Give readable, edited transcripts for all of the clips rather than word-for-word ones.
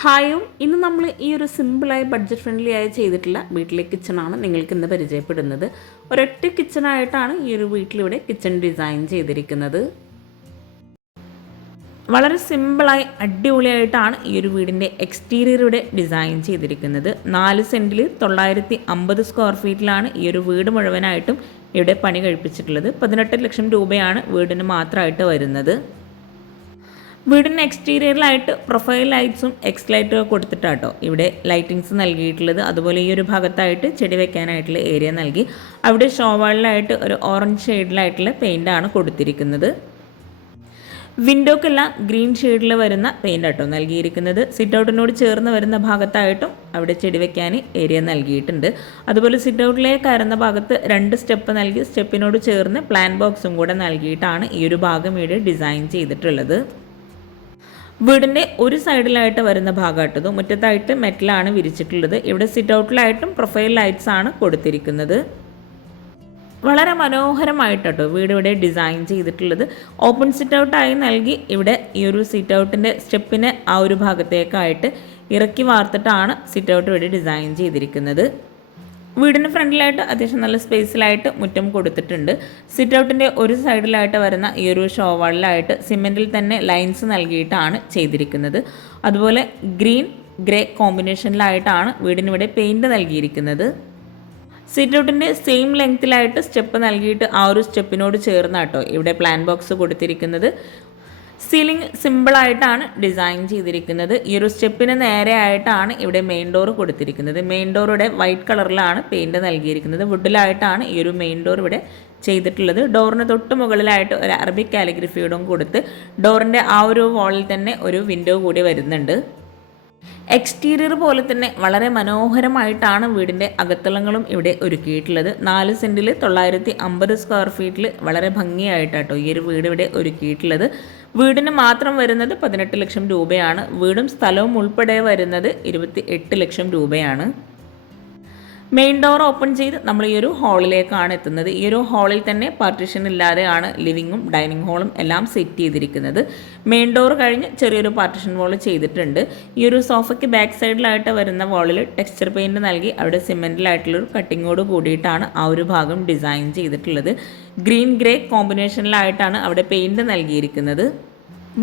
ഹായും, ഇന്ന് നമ്മൾ ഈ ഒരു സിമ്പിളായി ബഡ്ജറ്റ് ഫ്രണ്ട്ലി ആയി ചെയ്തിട്ടുള്ള വീട്ടിലെ കിച്ചണാണ് നിങ്ങൾക്ക് ഇന്ന് പരിചയപ്പെടുന്നത്. ഒരൊറ്റ കിച്ചണായിട്ടാണ് ഈ ഒരു വീട്ടിലിവിടെ കിച്ചൺ ഡിസൈൻ ചെയ്തിരിക്കുന്നത്. വളരെ സിമ്പിളായി അടിപൊളിയായിട്ടാണ് ഈ ഒരു വീടിൻ്റെ എക്സ്റ്റീരിയർ ഇവിടെ ഡിസൈൻ ചെയ്തിരിക്കുന്നത്. 4 സെൻറ്റിൽ 950 സ്ക്വയർ ഫീറ്റിലാണ് ഈ ഒരു വീട് മുഴുവനായിട്ടും ഇവിടെ പണി കഴിപ്പിച്ചിട്ടുള്ളത്. 18 ലക്ഷം രൂപയാണ് വീടിന് മാത്രമായിട്ട് വരുന്നത്. വീടിന് എക്സ്റ്റീരിയറിലായിട്ട് പ്രൊഫൈൽ ലൈറ്റ്സും എക്സ് ലൈറ്റും കൊടുത്തിട്ടാട്ടോ ഇവിടെ ലൈറ്റിങ്സ് നൽകിയിട്ടുള്ളത്. അതുപോലെ ഈ ഒരു ഭാഗത്തായിട്ട് ചെടി വെക്കാനായിട്ടുള്ള ഏരിയ നൽകി അവിടെ ഷോവാളിലായിട്ട് ഒരു ഓറഞ്ച് ഷെയ്ഡിലായിട്ടുള്ള പെയിൻ്റാണ് കൊടുത്തിരിക്കുന്നത്. വിൻഡോക്കെല്ലാം ഗ്രീൻ ഷെയ്ഡിൽ വരുന്ന പെയിൻ്റ് ആട്ടോ നൽകിയിരിക്കുന്നത്. സിറ്റ് ഔട്ടിനോട് ചേർന്ന് വരുന്ന ഭാഗത്തായിട്ടും അവിടെ ചെടി വെക്കാൻ ഏരിയ നൽകിയിട്ടുണ്ട്. അതുപോലെ സിറ്റ് ഔട്ടിലേക്ക് കയറുന്ന ഭാഗത്ത് 2 സ്റ്റെപ്പ് നൽകി സ്റ്റെപ്പിനോട് ചേർന്ന് പ്ലാൻ ബോക്സും കൂടെ നൽകിയിട്ടാണ് ഈ ഒരു ഭാഗം ഇവിടെ ഡിസൈൻ ചെയ്തിട്ടുള്ളത്. വീടിൻ്റെ ഒരു സൈഡിലായിട്ട് വരുന്ന ഭാഗമായിട്ടത് മുറ്റത്തായിട്ട് മെറ്റലാണ് വിരിച്ചിട്ടുള്ളത്. ഇവിടെ സിറ്റ് ഔട്ടിലായിട്ടും പ്രൊഫൈൽ ലൈറ്റ്സ് ആണ് കൊടുത്തിരിക്കുന്നത്. വളരെ മനോഹരമായിട്ടോ വീട് ഇവിടെ ഡിസൈൻ ചെയ്തിട്ടുള്ളത്. ഓപ്പൺ സിറ്റ് ഔട്ടായി നൽകി ഇവിടെ ഈ ഒരു സിറ്റ് ഔട്ടിൻ്റെ സ്റ്റെപ്പിനെ ആ ഒരു ഭാഗത്തേക്കായിട്ട് ഇറക്കി വാർത്തിട്ടാണ് സിറ്റ് ഔട്ട് ഇവിടെ ഡിസൈൻ ചെയ്തിരിക്കുന്നത്. വീടിന് ഫ്രണ്ടിലായിട്ട് അത്യാവശ്യം നല്ല സ്പേസിലായിട്ട് മുറ്റം കൊടുത്തിട്ടുണ്ട്. സിറ്റ് ഔട്ടിൻ്റെ ഒരു സൈഡിലായിട്ട് വരുന്ന ഈ ഒരു ഷോവാളിലായിട്ട് സിമെൻറ്റിൽ തന്നെ ലൈൻസ് നൽകിയിട്ടാണ് ചെയ്തിരിക്കുന്നത്. അതുപോലെ ഗ്രീൻ ഗ്രേ കോമ്പിനേഷനിലായിട്ടാണ് വീടിനിവിടെ പെയിൻറ് നൽകിയിരിക്കുന്നത്. സിറ്റ് ഔട്ടിൻ്റെ സെയിം ലെങ്ത്തിലായിട്ട് സ്റ്റെപ്പ് നൽകിയിട്ട് ആ ഒരു സ്റ്റെപ്പിനോട് ചേർന്നാട്ടോ ഇവിടെ പ്ലാൻ ബോക്സ് കൊടുത്തിരിക്കുന്നത്. സീലിംഗ് സിമ്പിളായിട്ടാണ് ഡിസൈൻ ചെയ്തിരിക്കുന്നത്. ഈ ഒരു സ്റ്റെപ്പിന് നേരെ ആയിട്ടാണ് ഇവിടെ മെയിൻ ഡോർ കൊടുത്തിരിക്കുന്നത്. മെയിൻ ഡോറുടെ വൈറ്റ് കളറിലാണ് പെയിൻറ് നൽകിയിരിക്കുന്നത്. വുഡിലായിട്ടാണ് ഈ ഒരു മെയിൻ ഡോർ ഇവിടെ ചെയ്തിട്ടുള്ളത്. ഡോറിന് തൊട്ട് മുകളിലായിട്ട് ഒരു അറബിക് കാലിഗ്രഫിയോടും കൊടുത്ത് ഡോറിൻ്റെ ആ ഒരു വാളിൽ തന്നെ ഒരു വിൻഡോ കൂടി വരുന്നുണ്ട്. എക്സ്റ്റീരിയർ പോലെ തന്നെ വളരെ മനോഹരമായിട്ടാണ് വീടിൻ്റെ അകത്തളങ്ങളും ഇവിടെ ഒരുക്കിയിട്ടുള്ളത്. 4 സെൻറ്റിൽ 950 സ്ക്വയർ ഫീറ്റിൽ വളരെ ഭംഗിയായിട്ടാട്ടോ ഈ ഒരു വീട് ഇവിടെ ഒരുക്കിയിട്ടുള്ളത്. വീടിന് മാത്രം വരുന്നത് 18 ലക്ഷം രൂപയാണ്. വീടും സ്ഥലവും ഉൾപ്പെടെ വരുന്നത് 28 ലക്ഷം രൂപയാണ്. മെയിൻ ഡോർ ഓപ്പൺ ചെയ്ത് നമ്മൾ ഈ ഒരു ഹാളിലേക്കാണ് എത്തുന്നത്. ഈ ഒരു ഹാളിൽ തന്നെ പാർട്ടീഷൻ ഇല്ലാതെയാണ് ലിവിങ്ങും ഡൈനിങ് ഹാളും എല്ലാം സെറ്റ് ചെയ്തിരിക്കുന്നത്. മെയിൻ ഡോർ കഴിഞ്ഞ് ചെറിയൊരു പാർട്ടീഷൻ വാൾ ചെയ്തിട്ടുണ്ട്. ഈ ഒരു സോഫയ്ക്ക് ബാക്ക് സൈഡിലായിട്ട് വരുന്ന വാളിൽ ടെക്സ്ചർ പെയിൻറ് നൽകി അവിടെ സിമെൻറ്റിലായിട്ടുള്ളൊരു കട്ടിങ്ങോട് കൂടിയിട്ടാണ് ആ ഒരു ഭാഗം ഡിസൈൻ ചെയ്തിട്ടുള്ളത്. ഗ്രീൻ ഗ്രേ കോമ്പിനേഷനിലായിട്ടാണ് അവിടെ പെയിൻറ് നൽകിയിരിക്കുന്നത്.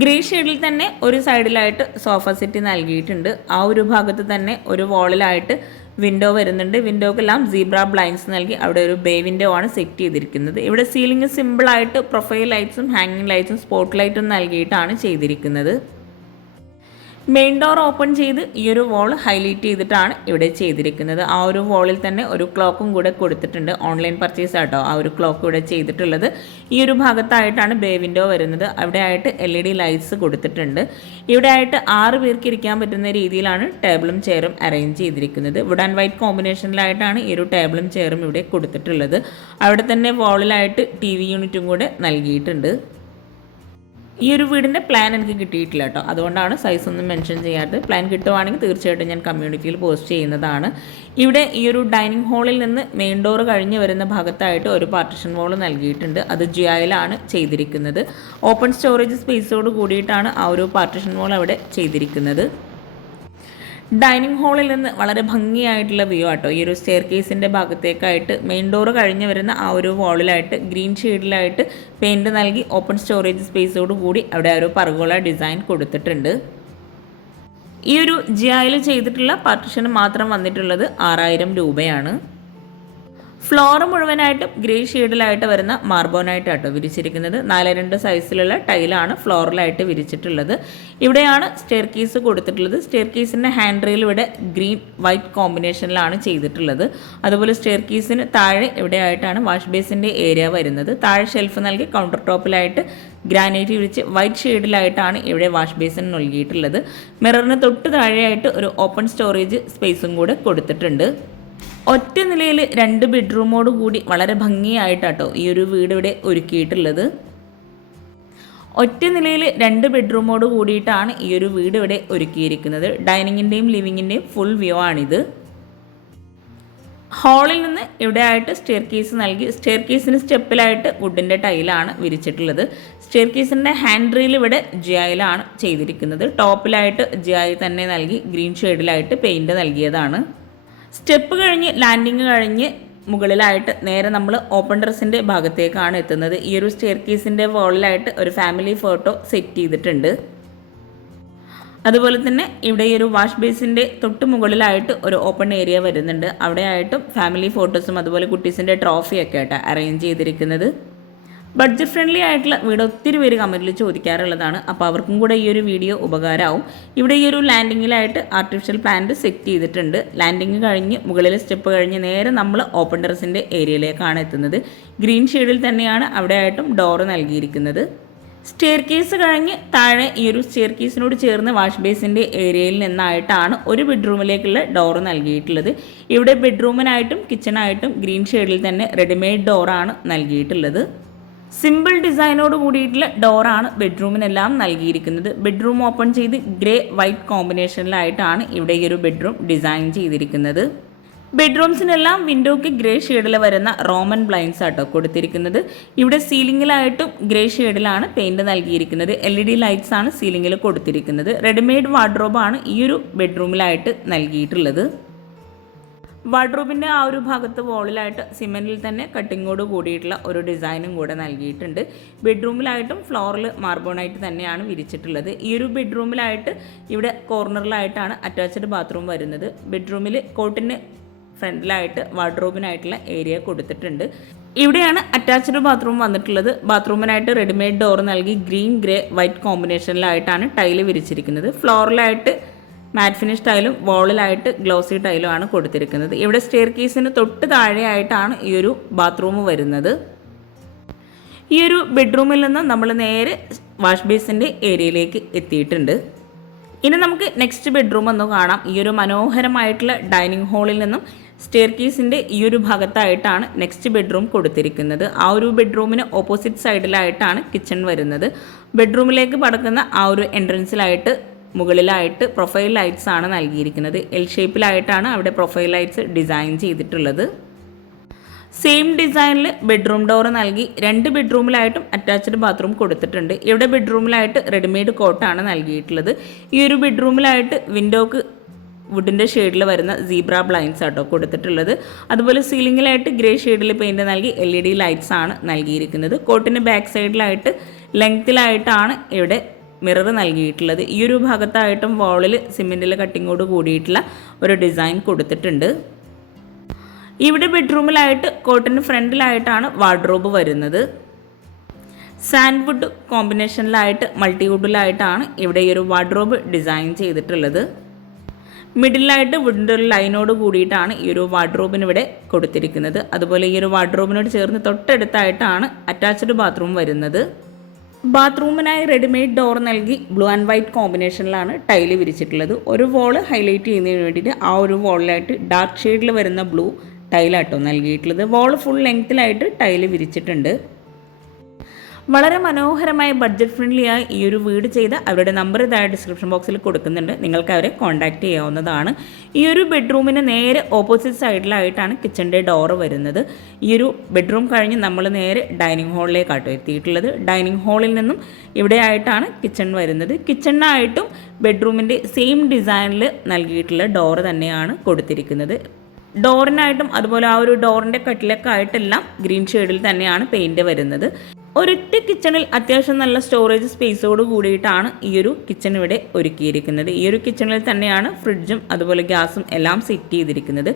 ഗ്രേ ഷെയ്ഡിൽ തന്നെ ഒരു സൈഡിലായിട്ട് സോഫ സെറ്റ് നൽകിയിട്ടുണ്ട്. ആ ഒരു ഭാഗത്ത് തന്നെ ഒരു വാളിലായിട്ട് വിൻഡോ വരുന്നുണ്ട്. വിൻഡോക്കെല്ലാം സീബ്ര ബ്ലൈൻഡ്സ് നൽകി അവിടെ ഒരു ബേ വിൻഡോ ആണ് സെറ്റ് ചെയ്തിരിക്കുന്നത്. ഇവിടെ സീലിംഗ് സിമ്പിളായിട്ട് പ്രൊഫൈൽ ലൈറ്റ്സും ഹാങ്ങിങ് ലൈറ്റ്സും സ്പോട്ട് ലൈറ്റും നൽകിയിട്ടാണ് ചെയ്തിരിക്കുന്നത്. മെയിൻ ഡോർ ഓപ്പൺ ചെയ്ത് ഈ ഒരു വാൾ ഹൈലൈറ്റ് ചെയ്തിട്ടാണ് ഇവിടെ ചെയ്തിരിക്കുന്നത്. ആ ഒരു വാളിൽ തന്നെ ഒരു ക്ലോക്കും കൂടെ കൊടുത്തിട്ടുണ്ട്. ഓൺലൈൻ പർച്ചേസ് ആട്ടോ ആ ഒരു ക്ലോക്ക് ഇവിടെ ചെയ്തിട്ടുള്ളത്. ഈ ഒരു ഭാഗത്തായിട്ടാണ് ബേ വിൻഡോ വരുന്നത്. അവിടെ ആയിട്ട് LED ലൈറ്റ്സ് കൊടുത്തിട്ടുണ്ട്. ഇവിടെ ആയിട്ട് 6 പേർക്ക് ഇരിക്കാൻ പറ്റുന്ന രീതിയിലാണ് ടേബിളും ചെയറും അറേഞ്ച് ചെയ്തിരിക്കുന്നത്. വുഡ് ആൻഡ് വൈറ്റ് കോമ്പിനേഷനിലായിട്ടാണ് ഈ ഒരു ടേബിളും ചെയറും ഇവിടെ കൊടുത്തിട്ടുള്ളത്. അവിടെ തന്നെ വാളിലായിട്ട് TV യൂണിറ്റും കൂടെ നൽകിയിട്ടുണ്ട്. ഈ ഒരു വീടിൻ്റെ പ്ലാൻ എനിക്ക് കിട്ടിയിട്ടില്ല കേട്ടോ, അതുകൊണ്ടാണ് സൈസ് ഒന്നും മെൻഷൻ ചെയ്യാത്തത്. പ്ലാൻ കിട്ടുവാണെങ്കിൽ തീർച്ചയായിട്ടും ഞാൻ കമ്മ്യൂണിറ്റിയിൽ പോസ്റ്റ് ചെയ്യുന്നതാണ്. ഇവിടെ ഈ ഒരു ഡൈനിങ് ഹാളിൽ നിന്ന് മെയിൻ ഡോർ കഴിഞ്ഞ് വരുന്ന ഭാഗത്തായിട്ട് ഒരു പാർട്ടിഷൻ വാൾ നൽകിയിട്ടുണ്ട്. അത് ജിയായിലാണ് ചെയ്തിരിക്കുന്നത്. ഓപ്പൺ സ്റ്റോറേജ് സ്പേസോട് കൂടിയിട്ടാണ് ആ ഒരു പാർട്ടിഷൻ വാൾ അവിടെ ചെയ്തിരിക്കുന്നത്. ഡൈനിങ് ഹാളിൽ നിന്ന് വളരെ ഭംഗിയായിട്ടുള്ള വ്യൂ ആട്ടോ ഈ ഒരു സ്റ്റെയർ കേസിൻ്റെ ഭാഗത്തേക്കായിട്ട് മെയിൻ ഡോർ കഴിഞ്ഞ് വരുന്ന ആ ഒരു വാളിലായിട്ട് ഗ്രീൻ ഷെയ്ഡിലായിട്ട് പെയിൻറ് നൽകി ഓപ്പൺ സ്റ്റോറേജ് സ്പേസോട് കൂടി അവിടെ ഒരു പർഗോള ഡിസൈൻ കൊടുത്തിട്ടുണ്ട്. ഈ ഒരു ജിയായിൽ ചെയ്തിട്ടുള്ള പാർട്ടിഷന് മാത്രം വന്നിട്ടുള്ളത് 6000 രൂപയാണ്. ഫ്ലോർ മുഴുവനായിട്ടും ഗ്രേ ഷെയ്ഡിലായിട്ട് വരുന്ന മാർബോണായിട്ടാട്ടോ വിരിച്ചിരിക്കുന്നത്. 4x2 സൈസിലുള്ള ടൈലാണ് ഫ്ലോറിലായിട്ട് വിരിച്ചിട്ടുള്ളത്. ഇവിടെയാണ് സ്റ്റെയർ കേസ് കൊടുത്തിട്ടുള്ളത്. സ്റ്റെയർ കേസിൻ്റെ ഹാൻഡ് റെയിൽ ഇവിടെ ഗ്രീൻ വൈറ്റ് കോമ്പിനേഷനിലാണ് ചെയ്തിട്ടുള്ളത്. അതുപോലെ സ്റ്റെയർ കേസിന് താഴെ ഇവിടെയായിട്ടാണ് വാഷ് ബേസിൻ്റെ ഏരിയ വരുന്നത്. താഴെ ഷെൽഫ് നൽകി കൗണ്ടർ ടോപ്പിലായിട്ട് ഗ്രാനൈറ്റ് വിരിച്ച് വൈറ്റ് ഷെയ്ഡിലായിട്ടാണ് ഇവിടെ വാഷ് ബേസിൻ നൽകിയിട്ടുള്ളത്. മിററിന് തൊട്ട് താഴെയായിട്ട് ഒരു ഓപ്പൺ സ്റ്റോറേജ് സ്പേസും കൂടെ കൊടുത്തിട്ടുണ്ട്. ഒറ്റ നിലയിൽ 2 ബെഡ്റൂമോട് കൂടി വളരെ ഭംഗിയായിട്ടാട്ടോ ഈ ഒരു വീട് ഇവിടെ ഒരുക്കിയിട്ടുള്ളത്. ഒറ്റ നിലയിൽ 2 ബെഡ്റൂമോട് കൂടിയിട്ടാണ് ഈ ഒരു വീട് ഇവിടെ ഒരുക്കിയിരിക്കുന്നത്. ഡൈനിങ്ങിൻ്റെയും ലിവിങ്ങിൻ്റെയും ഫുൾ വ്യൂ ആണിത്. ഹാളിൽ നിന്ന് ഇവിടെയായിട്ട് സ്റ്റെയർ കേസ് നൽകി. സ്റ്റെയർ കേസിന് സ്റ്റെപ്പിലായിട്ട് വുഡിൻ്റെ ടൈലാണ് വിരിച്ചിട്ടുള്ളത്. സ്റ്റെയർ കേസിൻ്റെ ഹാൻഡ് റെയിൽ ഇവിടെ ജിയായിലാണ് ചെയ്തിരിക്കുന്നത്. ടോപ്പിലായിട്ട് ജിയായി തന്നെ നൽകി ഗ്രീൻ ഷെയ്ഡിലായിട്ട് പെയിൻറ് നൽകിയതാണ്. സ്റ്റെപ്പ് കഴിഞ്ഞ് ലാൻഡിങ് കഴിഞ്ഞ് മുകളിലായിട്ട് നേരെ നമ്മൾ ഓപ്പൺ ടെറസിൻ്റെ ഭാഗത്തേക്കാണ് എത്തുന്നത്. ഈ ഒരു സ്റ്റെയർ കേസിൻ്റെ വോളിലായിട്ട് ഒരു ഫാമിലി ഫോട്ടോ സെറ്റ് ചെയ്തിട്ടുണ്ട്. അതുപോലെ തന്നെ ഇവിടെ ഈ ഒരു വാഷ് ബേസിൻ്റെ തൊട്ട് മുകളിലായിട്ട് ഒരു ഓപ്പൺ ഏരിയ വരുന്നുണ്ട്. അവിടെയായിട്ടും ഫാമിലി ഫോട്ടോസും അതുപോലെ കുട്ടീസിൻ്റെ ട്രോഫിയൊക്കെ ആയിട്ട് അറേഞ്ച് ചെയ്തിരിക്കുന്നത്. ബഡ്ജറ്റ് ഫ്രണ്ട്ലി ആയിട്ടുള്ള വീട് ഒത്തിരി പേര് കമൻറ്റിൽ ചോദിക്കാറുള്ളതാണ്. അപ്പോൾ അവർക്കും കൂടെ ഈ ഒരു വീഡിയോ ഉപകാരമാവും. ഇവിടെ ഈ ഒരു ലാൻഡിങ്ങിലായിട്ട് ആർട്ടിഫിഷ്യൽ പ്ലാന്റ് സെറ്റ് ചെയ്തിട്ടുണ്ട്. ലാൻഡിങ് കഴിഞ്ഞ് മുകളിലെ സ്റ്റെപ്പ് കഴിഞ്ഞ് നേരെ നമ്മൾ ഓപ്പൺ ടെറസിൻ്റെ ഏരിയയിലേക്കാണ് എത്തുന്നത്. ഗ്രീൻ ഷെയ്ഡിൽ തന്നെയാണ് അവിടെയായിട്ടും ഡോറ് നൽകിയിരിക്കുന്നത്. സ്റ്റെയർ കേസ് കഴിഞ്ഞ് താഴെ ഈ ഒരു സ്റ്റെയർ കേസിനോട് ചേർന്ന് വാഷ് ബേസിൻ്റെ ഏരിയയിൽ നിന്നായിട്ടാണ് ഒരു ബെഡ്റൂമിലേക്കുള്ള ഡോറ് നൽകിയിട്ടുള്ളത്. ഇവിടെ ബെഡ്റൂമിനായിട്ടും കിച്ചണായിട്ടും ഗ്രീൻ ഷെയ്ഡിൽ തന്നെ റെഡിമെയ്ഡ് ഡോറാണ് നൽകിയിട്ടുള്ളത്. സിമ്പിൾ ഡിസൈനോട് കൂടിയിട്ടുള്ള ഡോറാണ് ബെഡ്റൂമിനെല്ലാം നൽകിയിരിക്കുന്നത്. ബെഡ്റൂം ഓപ്പൺ ചെയ്ത് ഗ്രേ വൈറ്റ് കോമ്പിനേഷനിലായിട്ടാണ് ഇവിടെ ഈ ഒരു ബെഡ്റൂം ഡിസൈൻ ചെയ്തിരിക്കുന്നത്. ബെഡ്റൂംസിനെല്ലാം വിൻഡോയ്ക്ക് ഗ്രേ ഷെയ്ഡിൽ വരുന്ന റോമൻ ബ്ലൈൻഡ്സ് ആട്ടോ കൊടുത്തിരിക്കുന്നത്. ഇവിടെ സീലിംഗിലായിട്ടും ഗ്രേ ഷെയ്ഡിലാണ് പെയിൻറ് നൽകിയിരിക്കുന്നത്. LED ലൈറ്റ്സ് ആണ് സീലിംഗിൽ കൊടുത്തിരിക്കുന്നത്. റെഡിമെയ്ഡ് വാർഡ്രോബാണ് ഈ ഒരു ബെഡ്റൂമിലായിട്ട് നൽകിയിട്ടുള്ളത്. വാർഡ്രോബിൻ്റെ ആ ഒരു ഭാഗത്ത് വോളിലായിട്ട് സിമെൻറ്റിൽ തന്നെ കട്ടിങ്ങോട് കൂടിയിട്ടുള്ള ഒരു ഡിസൈനും കൂടെ നൽകിയിട്ടുണ്ട്. ബെഡ്റൂമിലായിട്ടും ഫ്ലോറിൽ മാർബോണൈറ്റ് തന്നെയാണ് വിരിച്ചിട്ടുള്ളത്. ഈ ഒരു ബെഡ്റൂമിലായിട്ട് ഇവിടെ കോർണറിലായിട്ടാണ് അറ്റാച്ച്ഡ് ബാത്റൂം വരുന്നത്. ബെഡ്റൂമിൽ കോട്ടിന് ഫ്രണ്ടിലായിട്ട് വാർഡ്രോബിനായിട്ടുള്ള ഏരിയ കൊടുത്തിട്ടുണ്ട്. ഇവിടെയാണ് അറ്റാച്ച്ഡ് ബാത്റൂം വന്നിട്ടുള്ളത്. ബാത്റൂമിനായിട്ട് റെഡിമെയ്ഡ് ഡോർ നൽകി ഗ്രീൻ ഗ്രേ വൈറ്റ് കോമ്പിനേഷനിലായിട്ടാണ് ടൈല് വിരിച്ചിരിക്കുന്നത്. ഫ്ലോറിലായിട്ട് മാറ്റ് ഫിനിഷ് ടൈലും വോളിലായിട്ട് ഗ്ലോസി ടൈലും ആണ് കൊടുത്തിരിക്കുന്നത്. ഇവിടെ സ്റ്റെയർ കേസിന് തൊട്ട് താഴെയായിട്ടാണ് ഈ ഒരു ബാത്റൂം വരുന്നത്. ഈ ഒരു ബെഡ്റൂമിൽ നിന്ന് നമ്മൾ നേരെ വാഷ് ബേസിൻ്റെ ഏരിയയിലേക്ക് എത്തിയിട്ടുണ്ട്. ഇനി നമുക്ക് നെക്സ്റ്റ് ബെഡ്റൂം ഒന്ന് കാണാം. ഈ ഒരു മനോഹരമായിട്ടുള്ള ഡൈനിങ് ഹാളിൽ നിന്നും സ്റ്റെയർ കേസിൻ്റെ ഈ ഒരു ഭാഗത്തായിട്ടാണ് നെക്സ്റ്റ് ബെഡ്റൂം കൊടുത്തിരിക്കുന്നത്. ആ ഒരു ബെഡ്റൂമിന് ഓപ്പോസിറ്റ് സൈഡിലായിട്ടാണ് കിച്ചൺ വരുന്നത്. ബെഡ്റൂമിലേക്ക് കടക്കുന്ന ആ ഒരു എൻട്രൻസിലായിട്ട് മുകളിലായിട്ട് പ്രൊഫൈൽ ലൈറ്റ്സ് ആണ് നൽകിയിരിക്കുന്നത്. എൽ ഷേപ്പിലായിട്ടാണ് അവിടെ പ്രൊഫൈൽ ലൈറ്റ്സ് ഡിസൈൻ ചെയ്തിട്ടുള്ളത്. സെയിം ഡിസൈനിൽ ബെഡ്റൂം ഡോർ നൽകി 2 ബെഡ്റൂമിലായിട്ടും അറ്റാച്ച്ഡ് ബാത്റൂം കൊടുത്തിട്ടുണ്ട്. ഇവിടെ ബെഡ്റൂമിലായിട്ട് റെഡിമെയ്ഡ് കോട്ടാണ് നൽകിയിട്ടുള്ളത്. ഈ ഒരു ബെഡ്റൂമിലായിട്ട് വിൻഡോക്ക് വുഡിൻ്റെ ഷെയ്ഡിൽ വരുന്ന സീബ്ര ബ്ലൈൻഡ്സ് ആട്ടോ കൊടുത്തിട്ടുള്ളത്. അതുപോലെ സീലിംഗിലായിട്ട് ഗ്രേ ഷെയ്ഡിൽ പെയിൻറ് നൽകി LED ലൈറ്റ്സ് ആണ് നൽകിയിരിക്കുന്നത്. കോട്ടിന് ബാക്ക് സൈഡിലായിട്ട് ലെങ്ത്തിലായിട്ടാണ് ഇവിടെ മിറർ നൽകിയിട്ടുള്ളത്. ഈ ഒരു ഭാഗത്തായിട്ടും വാളിൽ സിമെൻറ്റിലെ കട്ടിങ്ങോട് കൂടിയിട്ടുള്ള ഒരു ഡിസൈൻ കൊടുത്തിട്ടുണ്ട്. ഇവിടെ ബെഡ്റൂമിലായിട്ട് കോട്ടിന് ഫ്രണ്ടിലായിട്ടാണ് വാർഡ്രോബ് വരുന്നത്. സാൻഡ്വുഡ് കോമ്പിനേഷനിലായിട്ട് മൾട്ടിവുഡിലായിട്ടാണ് ഇവിടെ ഈ ഒരു വാർഡ്രോബ് ഡിസൈൻ ചെയ്തിട്ടുള്ളത്. മിഡിലായിട്ട് വുഡിൻ്റെ ഒരു ലൈനോട് കൂടിയിട്ടാണ് ഈ ഒരു വാർഡ്രോബിന് ഇവിടെ കൊടുത്തിരിക്കുന്നത്. അതുപോലെ ഈ ഒരു വാർഡ്രോബിനോട് ചേർന്ന് തൊട്ടടുത്തായിട്ടാണ് അറ്റാച്ച്ഡ് ബാത്റൂം വരുന്നത്. ബാത്റൂമിനായി റെഡിമെയ്ഡ് ഡോർ നൽകി ബ്ലൂ ആൻഡ് വൈറ്റ് കോമ്പിനേഷനിലാണ് ടൈല് വിരിച്ചിട്ടുള്ളത്. ഒരു വോള് ഹൈലൈറ്റ് ചെയ്യുന്നതിന് വേണ്ടിയിട്ട് ആ ഒരു വോളിലായിട്ട് ഡാർക്ക് ഷെയ്ഡിൽ വരുന്ന ബ്ലൂ ടൈലാട്ടോ നൽകിയിട്ടുള്ളത്. വോൾ ഫുൾ ലെങ്ത്തിലായിട്ട് ടൈല് വിരിച്ചിട്ടുണ്ട്. വളരെ മനോഹരമായ ബഡ്ജറ്റ് ഫ്രണ്ട്ലി ആയി ഈ ഒരു വീട് ചെയ്ത അവരുടെ നമ്പർ ഇതായ ഡിസ്ക്രിപ്ഷൻ ബോക്സിൽ കൊടുക്കുന്നുണ്ട്. നിങ്ങൾക്ക് അവരെ കോൺടാക്റ്റ് ചെയ്യാവുന്നതാണ്. ഈ ഒരു ബെഡ്റൂമിന് നേരെ ഓപ്പോസിറ്റ് സൈഡിലായിട്ടാണ് കിച്ചൻ്റെ ഡോറ് വരുന്നത്. ഈ ഒരു ബെഡ്റൂം കഴിഞ്ഞ് നമ്മൾ നേരെ ഡൈനിങ് ഹാളിലേക്കാട്ടോ എത്തിയിട്ടുള്ളത്. ഡൈനിങ് ഹാളിൽ നിന്നും ഇവിടെയായിട്ടാണ് കിച്ചൺ വരുന്നത്. കിച്ചണിനായിട്ടും ബെഡ്റൂമിൻ്റെ സെയിം ഡിസൈനിൽ നൽകിയിട്ടുള്ള ഡോറ് തന്നെയാണ് കൊടുത്തിരിക്കുന്നത്. ഡോറിനായിട്ടും അതുപോലെ ആ ഒരു ഡോറിൻ്റെ കട്ടിലൊക്കെ ആയിട്ടെല്ലാം ഗ്രീൻ ഷെയ്ഡിൽ തന്നെയാണ് പെയിൻറ് വരുന്നത്. ഒരൊറ്റ കിച്ചണിൽ അത്യാവശ്യം നല്ല സ്റ്റോറേജ് സ്പേസോട് കൂടിയിട്ടാണ് ഈ ഒരു കിച്ചൺ ഇവിടെ ഒരുക്കിയിരിക്കുന്നത്. ഈ ഒരു കിച്ചണിൽ തന്നെയാണ് ഫ്രിഡ്ജും അതുപോലെ ഗ്യാസും എല്ലാം സെറ്റ് ചെയ്തിരിക്കുന്നത്.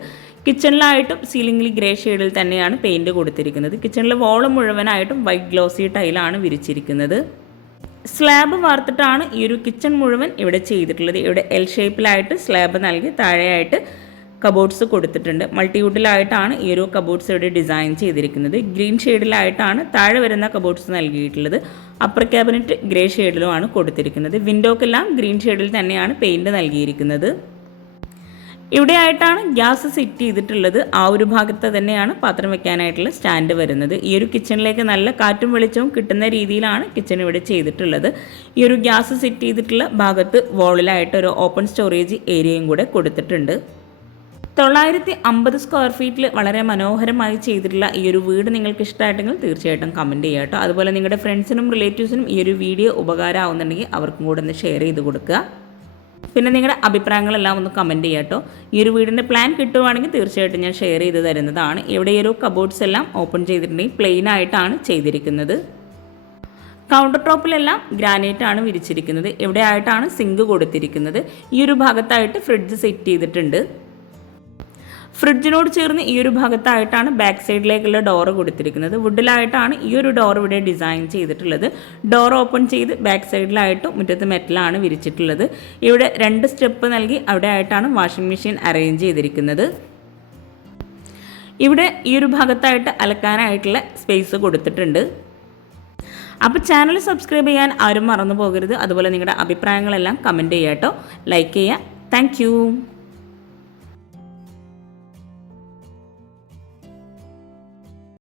കിച്ചണിലായിട്ടും സീലിംഗിൽ ഗ്രേ ഷെയ്ഡിൽ തന്നെയാണ് പെയിൻറ് കൊടുത്തിരിക്കുന്നത്. കിച്ചണിലെ വോള് മുഴുവനായിട്ടും വൈറ്റ് ഗ്ലോസി ടൈലാണ് വിരിച്ചിരിക്കുന്നത്. സ്ലാബ് വാർത്തിട്ടാണ് ഈ ഒരു കിച്ചൺ മുഴുവൻ ഇവിടെ ചെയ്തിട്ടുള്ളത്. ഇവിടെ എൽ ഷേപ്പിലായിട്ട് സ്ലാബ് നൽകി താഴെയായിട്ട് കബോർഡ്സ് കൊടുത്തിട്ടുണ്ട്. മൾട്ടിവുഡിലായിട്ടാണ് ഈ ഒരു കബോർഡ്സ് ഇവിടെ ഡിസൈൻ ചെയ്തിരിക്കുന്നത്. ഗ്രീൻ ഷെയ്ഡിലായിട്ടാണ് താഴെ വരുന്ന കബോർഡ്സ് നൽകിയിട്ടുള്ളത്. അപ്പർ ക്യാബിനറ്റ് ഗ്രേ ഷെയ്ഡിലുമാണ് കൊടുത്തിരിക്കുന്നത്. വിൻഡോക്കെല്ലാം ഗ്രീൻ ഷെയ്ഡിൽ തന്നെയാണ് പെയിൻറ് നൽകിയിരിക്കുന്നത്. ഇവിടെയായിട്ടാണ് ഗ്യാസ് സെറ്റ് ചെയ്തിട്ടുള്ളത്. ആ ഒരു ഭാഗത്ത് തന്നെയാണ് പാത്രം വെക്കാനായിട്ടുള്ള സ്റ്റാൻഡ് വരുന്നത്. ഈ ഒരു കിച്ചണിലേക്ക് നല്ല കാറ്റും വെളിച്ചവും കിട്ടുന്ന രീതിയിലാണ് കിച്ചൺ ഇവിടെ ചെയ്തിട്ടുള്ളത്. ഈ ഒരു ഗ്യാസ് സെറ്റ് ചെയ്തിട്ടുള്ള ഭാഗത്ത് വോളിലായിട്ട് ഒരു ഓപ്പൺ സ്റ്റോറേജ് ഏരിയയും കൂടെ കൊടുത്തിട്ടുണ്ട്. 950 സ്ക്വയർ ഫീറ്റിൽ വളരെ മനോഹരമായി ചെയ്തിട്ടുള്ള ഈ ഒരു വീട് നിങ്ങൾക്ക് ഇഷ്ടമായിട്ടെങ്കിൽ തീർച്ചയായിട്ടും കമൻറ്റ് ചെയ്യുക കേട്ടോ. അതുപോലെ നിങ്ങളുടെ ഫ്രണ്ട്സിനും റിലേറ്റീവ്സിനും ഈ ഒരു വീഡിയോ ഉപകാരമാവുന്നുണ്ടെങ്കിൽ അവർക്കും കൂടെ ഒന്ന് ഷെയർ ചെയ്ത് കൊടുക്കുക. പിന്നെ നിങ്ങളുടെ അഭിപ്രായങ്ങളെല്ലാം ഒന്ന് കമൻറ്റ് ചെയ്യുക കേട്ടോ. ഈ ഒരു വീടിൻ്റെ പ്ലാൻ കിട്ടുവാണെങ്കിൽ തീർച്ചയായിട്ടും ഞാൻ ഷെയർ ചെയ്ത് തരുന്നതാണ്. ഇവിടെ ഈ ഒരു കബോർഡ്സ് എല്ലാം ഓപ്പൺ ചെയ്തിട്ടുണ്ടെങ്കിൽ പ്ലെയിൻ ആയിട്ടാണ് ചെയ്തിരിക്കുന്നത്. കൗണ്ടർ ടോപ്പിലെല്ലാം ഗ്രാനൈറ്റ് ആണ് വിരിച്ചിരിക്കുന്നത്. ഇവിടെ ആയിട്ടാണ് സിങ്ക് കൊടുത്തിരിക്കുന്നത്. ഈ ഒരു ഭാഗത്തായിട്ട് ഫ്രിഡ്ജ് സെറ്റ് ചെയ്തിട്ടുണ്ട്. ഫ്രിഡ്ജിനോട് ചേർന്ന് ഈ ഒരു ഭാഗത്തായിട്ടാണ് ബാക്ക് സൈഡിലേക്കുള്ള ഡോറ് കൊടുത്തിരിക്കുന്നത്. വുഡിലായിട്ടാണ് ഈ ഒരു ഡോർ ഇവിടെ ഡിസൈൻ ചെയ്തിട്ടുള്ളത്. ഡോർ ഓപ്പൺ ചെയ്ത് ബാക്ക് സൈഡിലായിട്ടും മുറ്റത്ത് മെറ്റലാണ് വിരിച്ചിട്ടുള്ളത്. ഇവിടെ 2 സ്റ്റെപ്പ് നൽകി അവിടെ ആയിട്ടാണ് വാഷിംഗ് മെഷീൻ അറേഞ്ച് ചെയ്തിരിക്കുന്നത്. ഇവിടെ ഈ ഒരു ഭാഗത്തായിട്ട് അലക്കാനായിട്ടുള്ള സ്പേസ് കൊടുത്തിട്ടുണ്ട്. അപ്പോൾ ചാനൽ സബ്സ്ക്രൈബ് ചെയ്യാൻ ആരും മറന്നു പോകരുത്. അതുപോലെ നിങ്ങളുടെ അഭിപ്രായങ്ങളെല്ലാം കമൻറ്റ് ചെയ്യാം കേട്ടോ. ലൈക്ക് ചെയ്യുക. താങ്ക്